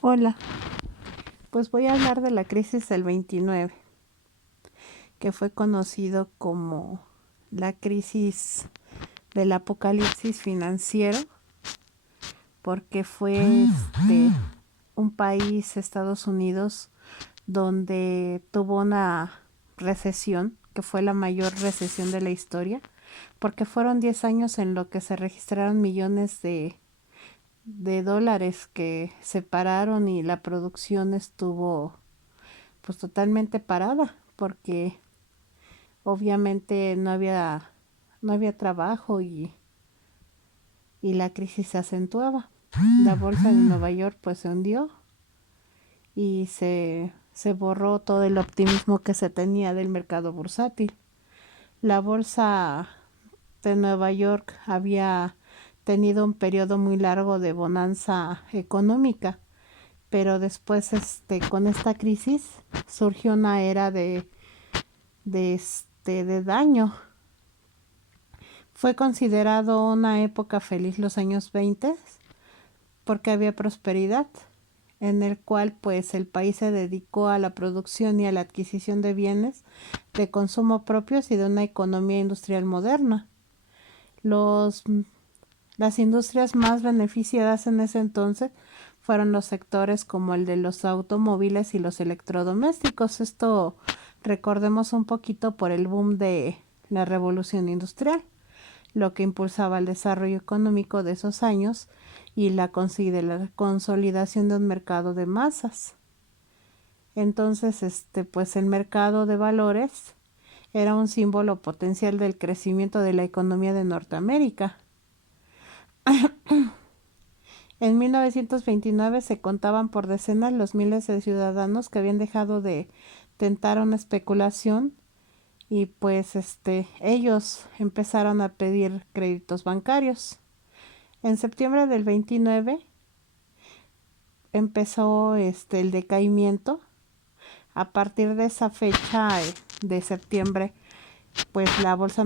Hola, pues voy a hablar de la crisis del 29, que fue conocido como la crisis del apocalipsis financiero, porque fue un país, Estados Unidos, donde tuvo una recesión, que fue la mayor recesión de la historia, porque fueron 10 años en lo que se registraron millones de dólares que se pararon y la producción estuvo pues totalmente parada porque obviamente no había trabajo y la crisis se acentuaba. La bolsa de Nueva York pues se hundió y se borró todo el optimismo que se tenía del mercado bursátil. La bolsa de Nueva York había tenido un periodo muy largo de bonanza económica, pero después con esta crisis surgió una era de daño. Fue considerado una época feliz los años 20 porque había prosperidad, en el cual pues el país se dedicó a la producción y a la adquisición de bienes de consumo propios y de una economía industrial moderna. Los, las industrias más beneficiadas en ese entonces fueron los sectores como el de los automóviles y los electrodomésticos. Esto recordemos un poquito por el boom de la revolución industrial, lo que impulsaba el desarrollo económico de esos años y la consolidación de un mercado de masas. Entonces, pues el mercado de valores era un símbolo potencial del crecimiento de la economía de Norteamérica. En 1929 se contaban por decenas los miles de ciudadanos que habían dejado de tentar una especulación y pues ellos empezaron a pedir créditos bancarios. En septiembre del 29 empezó el decaimiento. A partir de esa fecha de septiembre, pues la bolsa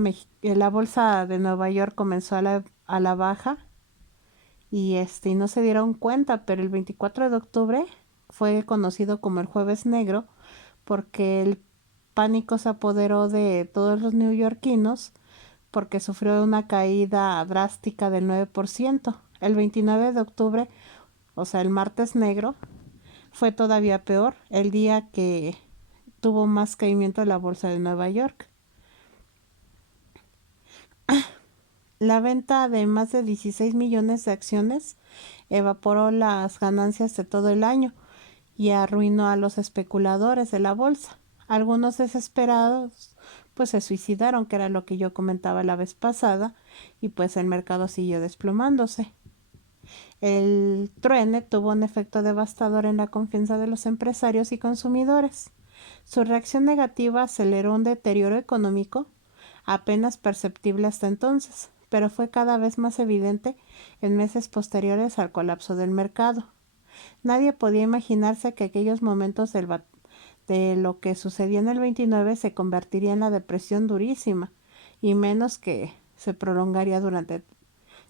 de Nueva York comenzó a la baja y no se dieron cuenta, pero el 24 de octubre fue conocido como el Jueves Negro porque el pánico se apoderó de todos los neoyorquinos porque sufrió una caída drástica del 9%. El 29 de octubre, o sea, el martes negro, fue todavía peor, el día que tuvo más caimiento la bolsa de Nueva York. La venta de más de 16 millones de acciones evaporó las ganancias de todo el año y arruinó a los especuladores de la bolsa. Algunos desesperados pues se suicidaron, que era lo que yo comentaba la vez pasada, y pues el mercado siguió desplomándose. El truene tuvo un efecto devastador en la confianza de los empresarios y consumidores. Su reacción negativa aceleró un deterioro económico apenas perceptible hasta entonces, pero fue cada vez más evidente en meses posteriores al colapso del mercado. Nadie podía imaginarse que aquellos momentos de lo que sucedió en el 29 se convertiría en la depresión durísima, y menos que se prolongaría durante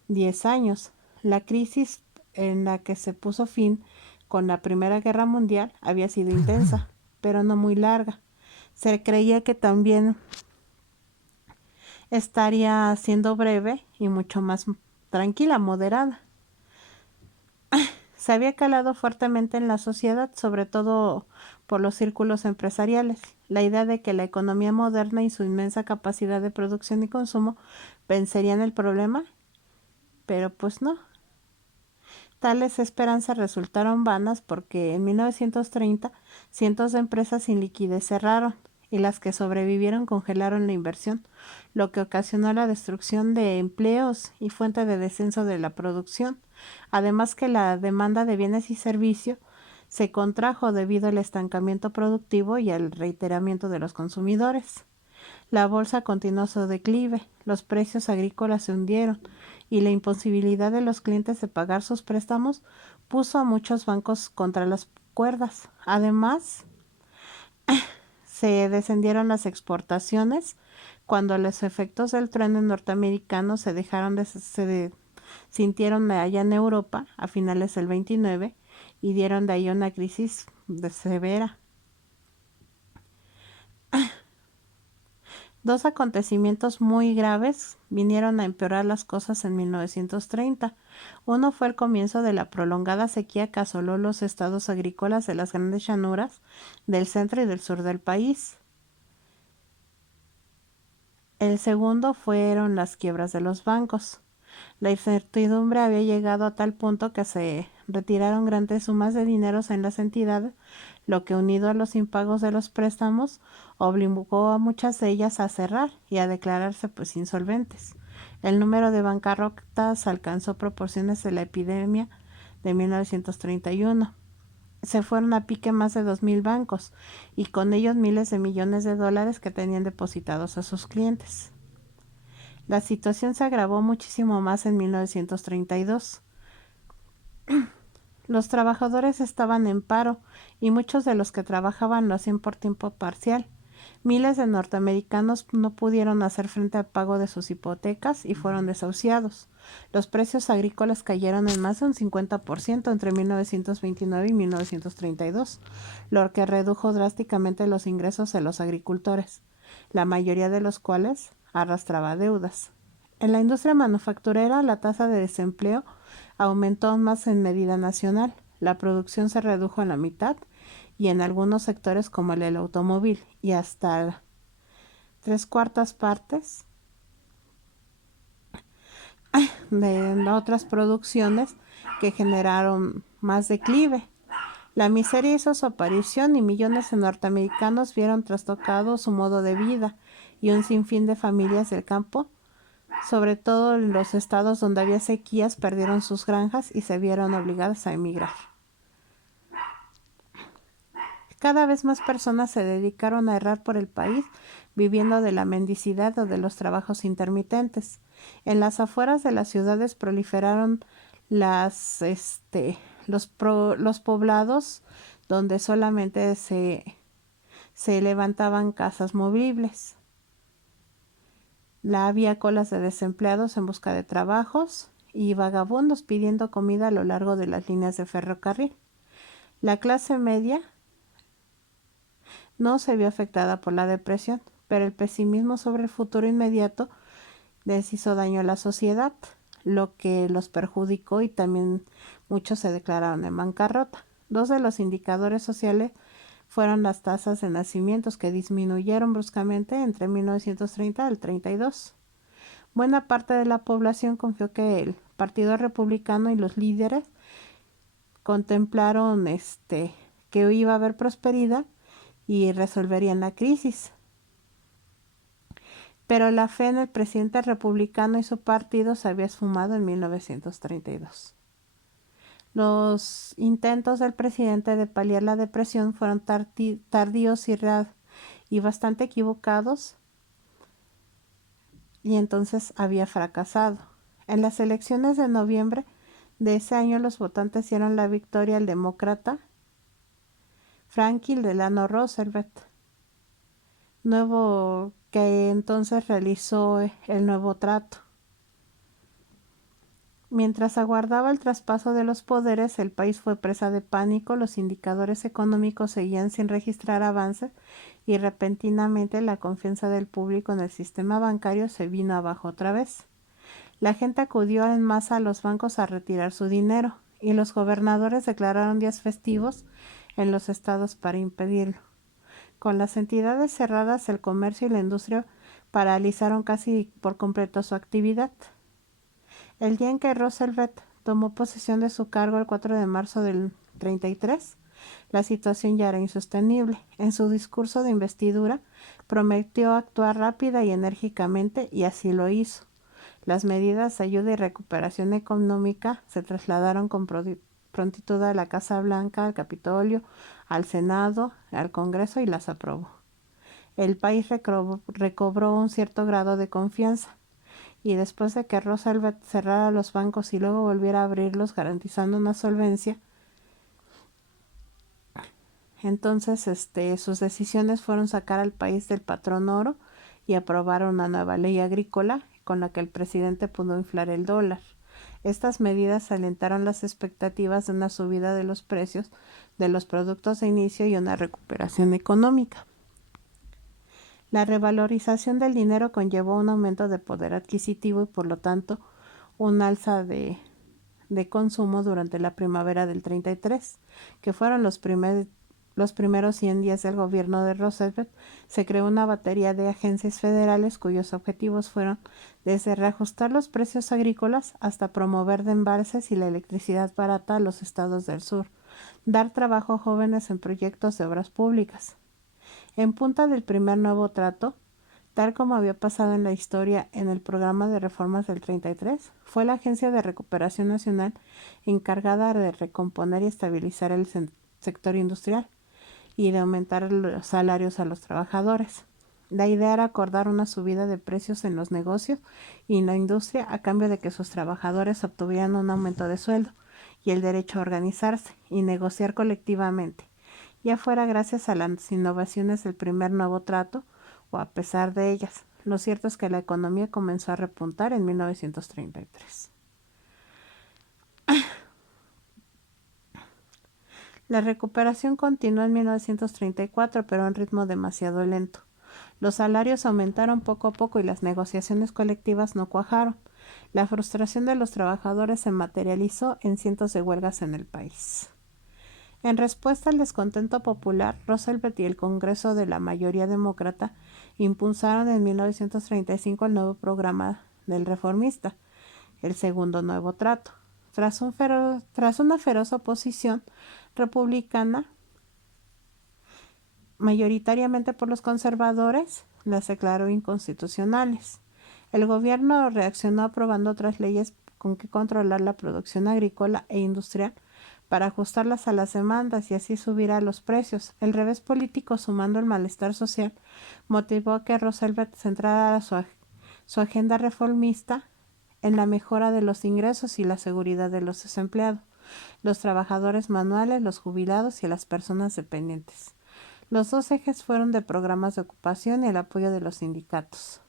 10 años. La crisis en la que se puso fin con la Primera Guerra Mundial había sido intensa, pero no muy larga. Se creía que también estaría siendo breve y mucho más tranquila, moderada. Se había calado fuertemente en la sociedad, sobre todo por los círculos empresariales, la idea de que la economía moderna y su inmensa capacidad de producción y consumo vencerían el problema, pero pues no. Tales esperanzas resultaron vanas porque en 1930 cientos de empresas sin liquidez cerraron y las que sobrevivieron congelaron la inversión, lo que ocasionó la destrucción de empleos y fuente de descenso de la producción. Además que la demanda de bienes y servicios se contrajo debido al estancamiento productivo y al reiteramiento de los consumidores. La bolsa continuó su declive, los precios agrícolas se hundieron y la imposibilidad de los clientes de pagar sus préstamos puso a muchos bancos contra las cuerdas. Además, se descendieron las exportaciones cuando los efectos del tren norteamericano se sintieron allá en Europa a finales del 29 y dieron de ahí una crisis severa. Dos acontecimientos muy graves vinieron a empeorar las cosas en 1930. Uno fue el comienzo de la prolongada sequía que asoló los estados agrícolas de las grandes llanuras del centro y del sur del país. El segundo fueron las quiebras de los bancos. La incertidumbre había llegado a tal punto que se retiraron grandes sumas de dinero en las entidades, lo que, unido a los impagos de los préstamos, obligó a muchas de ellas a cerrar y a declararse insolventes. El número de bancarrotas alcanzó proporciones de la epidemia de 1931. Se fueron a pique más de 2,000 bancos y con ellos miles de millones de dólares que tenían depositados a sus clientes. La situación se agravó muchísimo más en 1932. Los trabajadores estaban en paro y muchos de los que trabajaban lo hacían por tiempo parcial. Miles de norteamericanos no pudieron hacer frente al pago de sus hipotecas y fueron desahuciados. Los precios agrícolas cayeron en más de un 50% entre 1929 y 1932, lo que redujo drásticamente los ingresos de los agricultores, la mayoría de los cuales arrastraba deudas. En la industria manufacturera, la tasa de desempleo aumentó aún más en medida nacional. La producción se redujo a la mitad y en algunos sectores como el del automóvil y hasta 3/4 partes de otras producciones que generaron más declive. La miseria hizo su aparición y millones de norteamericanos vieron trastocado su modo de vida y un sinfín de familias del campo, sobre todo en los estados donde había sequías, perdieron sus granjas y se vieron obligadas a emigrar. Cada vez más personas se dedicaron a errar por el país, viviendo de la mendicidad o de los trabajos intermitentes. En las afueras de las ciudades proliferaron los poblados donde solamente se levantaban casas movibles. Había colas de desempleados en busca de trabajos y vagabundos pidiendo comida a lo largo de las líneas de ferrocarril. La clase media no se vio afectada por la depresión, pero el pesimismo sobre el futuro inmediato les hizo daño a la sociedad, lo que los perjudicó y también muchos se declararon en bancarrota. Dos de los indicadores sociales fueron las tasas de nacimientos, que disminuyeron bruscamente entre 1930 y el 32. Buena parte de la población confió que el Partido Republicano y los líderes contemplaron que iba a haber prosperidad y resolverían la crisis. Pero la fe en el presidente republicano y su partido se había esfumado en 1932. Los intentos del presidente de paliar la depresión fueron tardíos y bastante equivocados, y entonces había fracasado. En las elecciones de noviembre de ese año, los votantes dieron la victoria al demócrata Franklin Delano Roosevelt, que entonces realizó el nuevo trato. Mientras aguardaba el traspaso de los poderes, el país fue presa de pánico, los indicadores económicos seguían sin registrar avances y repentinamente la confianza del público en el sistema bancario se vino abajo otra vez. La gente acudió en masa a los bancos a retirar su dinero y los gobernadores declararon días festivos en los estados para impedirlo. Con las entidades cerradas, el comercio y la industria paralizaron casi por completo su actividad. El día en que Roosevelt tomó posesión de su cargo, el 4 de marzo del 33, la situación ya era insostenible. En su discurso de investidura, prometió actuar rápida y enérgicamente, y así lo hizo. Las medidas de ayuda y recuperación económica se trasladaron con prontitud a la Casa Blanca, al Capitolio, al Senado, al Congreso, y las aprobó. El país recobró un cierto grado de confianza, y después de que Roosevelt cerrara los bancos y luego volviera a abrirlos garantizando una solvencia, entonces sus decisiones fueron sacar al país del patrón oro y aprobar una nueva ley agrícola con la que el presidente pudo inflar el dólar. Estas medidas alentaron las expectativas de una subida de los precios de los productos de inicio y una recuperación económica. La revalorización del dinero conllevó un aumento de poder adquisitivo y por lo tanto un alza de consumo durante la primavera del 33, que fueron los primeros 100 días del gobierno de Roosevelt. Se creó una batería de agencias federales cuyos objetivos fueron desde reajustar los precios agrícolas hasta promover de embalses y la electricidad barata a los estados del sur, dar trabajo a jóvenes en proyectos de obras públicas. En punta del primer nuevo trato, tal como había pasado en la historia en el programa de reformas del 33, fue la Agencia de Recuperación Nacional encargada de recomponer y estabilizar el sector industrial y de aumentar los salarios a los trabajadores. La idea era acordar una subida de precios en los negocios y en la industria a cambio de que sus trabajadores obtuvieran un aumento de sueldo y el derecho a organizarse y negociar colectivamente, ya fuera gracias a las innovaciones del primer nuevo trato o a pesar de ellas. Lo cierto es que la economía comenzó a repuntar en 1933. La recuperación continuó en 1934, pero a un ritmo demasiado lento. Los salarios aumentaron poco a poco y las negociaciones colectivas no cuajaron. La frustración de los trabajadores se materializó en cientos de huelgas en el país. En respuesta al descontento popular, Roosevelt y el Congreso de la mayoría demócrata impulsaron en 1935 el nuevo programa del reformista, el segundo nuevo trato. Tras una feroz oposición republicana, mayoritariamente por los conservadores, las declaró inconstitucionales. El gobierno reaccionó aprobando otras leyes con que controlar la producción agrícola e industrial para ajustarlas a las demandas y así subir a los precios. El revés político, sumando el malestar social, motivó a que Roosevelt centrara su agenda reformista en la mejora de los ingresos y la seguridad de los desempleados, los trabajadores manuales, los jubilados y las personas dependientes. Los dos ejes fueron de programas de ocupación y el apoyo de los sindicatos.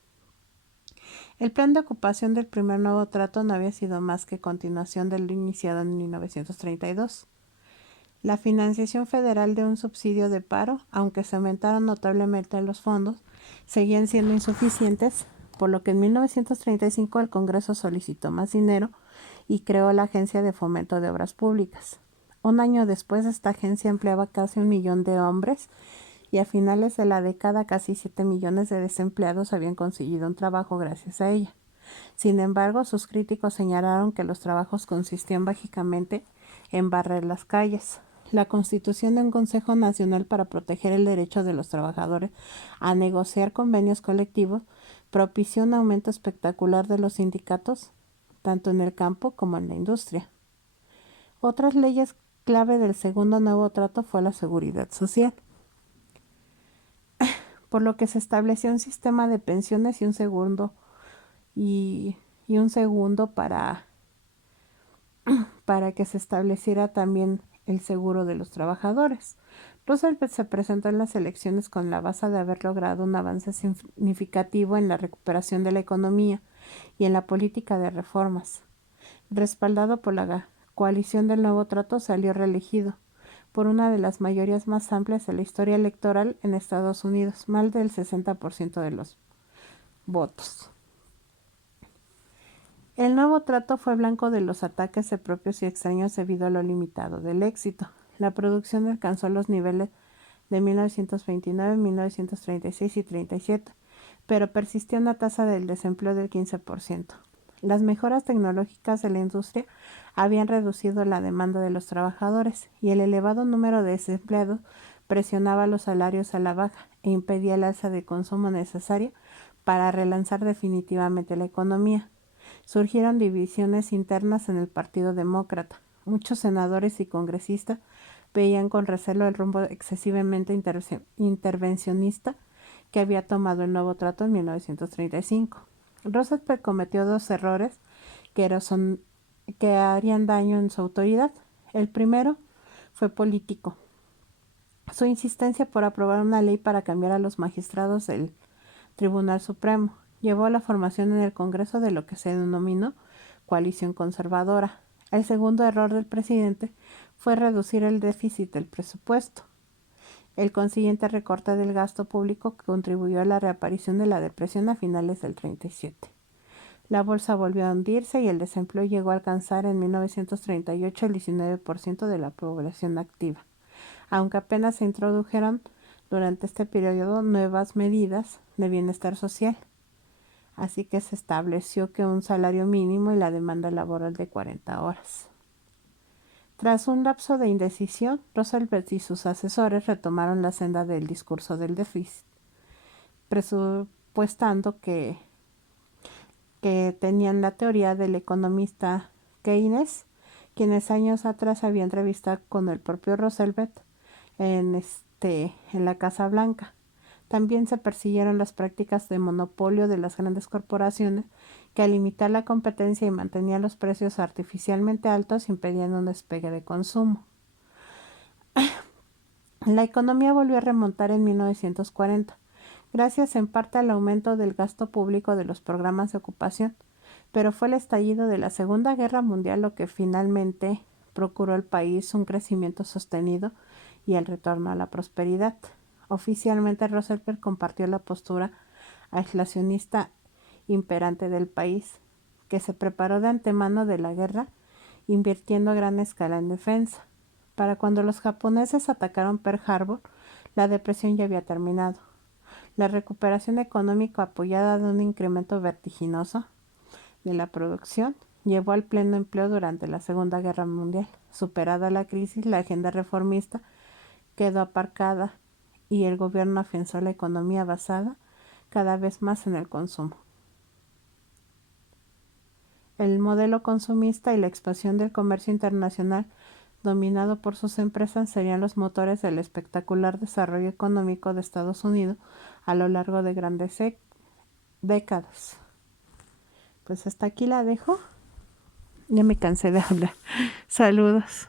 El plan de ocupación del primer nuevo trato no había sido más que continuación de lo iniciado en 1932. La financiación federal de un subsidio de paro, aunque se aumentaron notablemente los fondos, seguían siendo insuficientes, por lo que en 1935 el Congreso solicitó más dinero y creó la Agencia de Fomento de Obras Públicas. Un año después, esta agencia empleaba casi 1 millón de hombres y a finales de la década casi 7 millones de desempleados habían conseguido un trabajo gracias a ella. Sin embargo, sus críticos señalaron que los trabajos consistían básicamente en barrer las calles. La constitución de un Consejo Nacional para proteger el derecho de los trabajadores a negociar convenios colectivos propició un aumento espectacular de los sindicatos, tanto en el campo como en la industria. Otras leyes clave del segundo nuevo trato fue la seguridad social, por lo que se estableció un sistema de pensiones y un segundo para que se estableciera también el seguro de los trabajadores. Roosevelt se presentó en las elecciones con la base de haber logrado un avance significativo en la recuperación de la economía y en la política de reformas. Respaldado por la coalición del nuevo trato, salió reelegido por una de las mayorías más amplias de la historia electoral en Estados Unidos, más del 60% de los votos. El nuevo trato fue blanco de los ataques de propios y extraños debido a lo limitado del éxito. La producción alcanzó los niveles de 1929, 1936 y 37, pero persistía una tasa del desempleo del 15%. Las mejoras tecnológicas de la industria habían reducido la demanda de los trabajadores y el elevado número de desempleados presionaba los salarios a la baja e impedía el alza de consumo necesaria para relanzar definitivamente la economía. Surgieron divisiones internas en el Partido Demócrata. Muchos senadores y congresistas veían con recelo el rumbo excesivamente intervencionista que había tomado el nuevo trato en 1935. Roosevelt cometió 2 errores que harían daño en su autoridad. El primero fue político. Su insistencia por aprobar una ley para cambiar a los magistrados del Tribunal Supremo llevó a la formación en el Congreso de lo que se denominó coalición conservadora. El segundo error del presidente fue reducir el déficit del presupuesto. El consiguiente recorte del gasto público contribuyó a la reaparición de la depresión a finales del 37. La bolsa volvió a hundirse y el desempleo llegó a alcanzar en 1938 el 19% de la población activa, aunque apenas se introdujeron durante este periodo nuevas medidas de bienestar social. Así que se estableció que un salario mínimo y la demanda laboral de 40 horas. Tras un lapso de indecisión, Roosevelt y sus asesores retomaron la senda del discurso del déficit, presupuestando que tenían la teoría del economista Keynes, quienes años atrás había entrevistado con el propio Roosevelt en la Casa Blanca. También se persiguieron las prácticas de monopolio de las grandes corporaciones que al limitar la competencia y mantenían los precios artificialmente altos impedían un despegue de consumo. La economía volvió a remontar en 1940, gracias en parte al aumento del gasto público de los programas de ocupación, pero fue el estallido de la Segunda Guerra Mundial lo que finalmente procuró al país un crecimiento sostenido y el retorno a la prosperidad. Oficialmente, Roosevelt compartió la postura aislacionista imperante del país, que se preparó de antemano de la guerra, invirtiendo a gran escala en defensa. Para cuando los japoneses atacaron Pearl Harbor, la depresión ya había terminado. La recuperación económica apoyada de un incremento vertiginoso de la producción llevó al pleno empleo durante la Segunda Guerra Mundial. Superada la crisis, la agenda reformista quedó aparcada y el gobierno afianzó la economía basada cada vez más en el consumo. El modelo consumista y la expansión del comercio internacional dominado por sus empresas serían los motores del espectacular desarrollo económico de Estados Unidos a lo largo de grandes décadas. Pues hasta aquí la dejo. Ya me cansé de hablar. Saludos.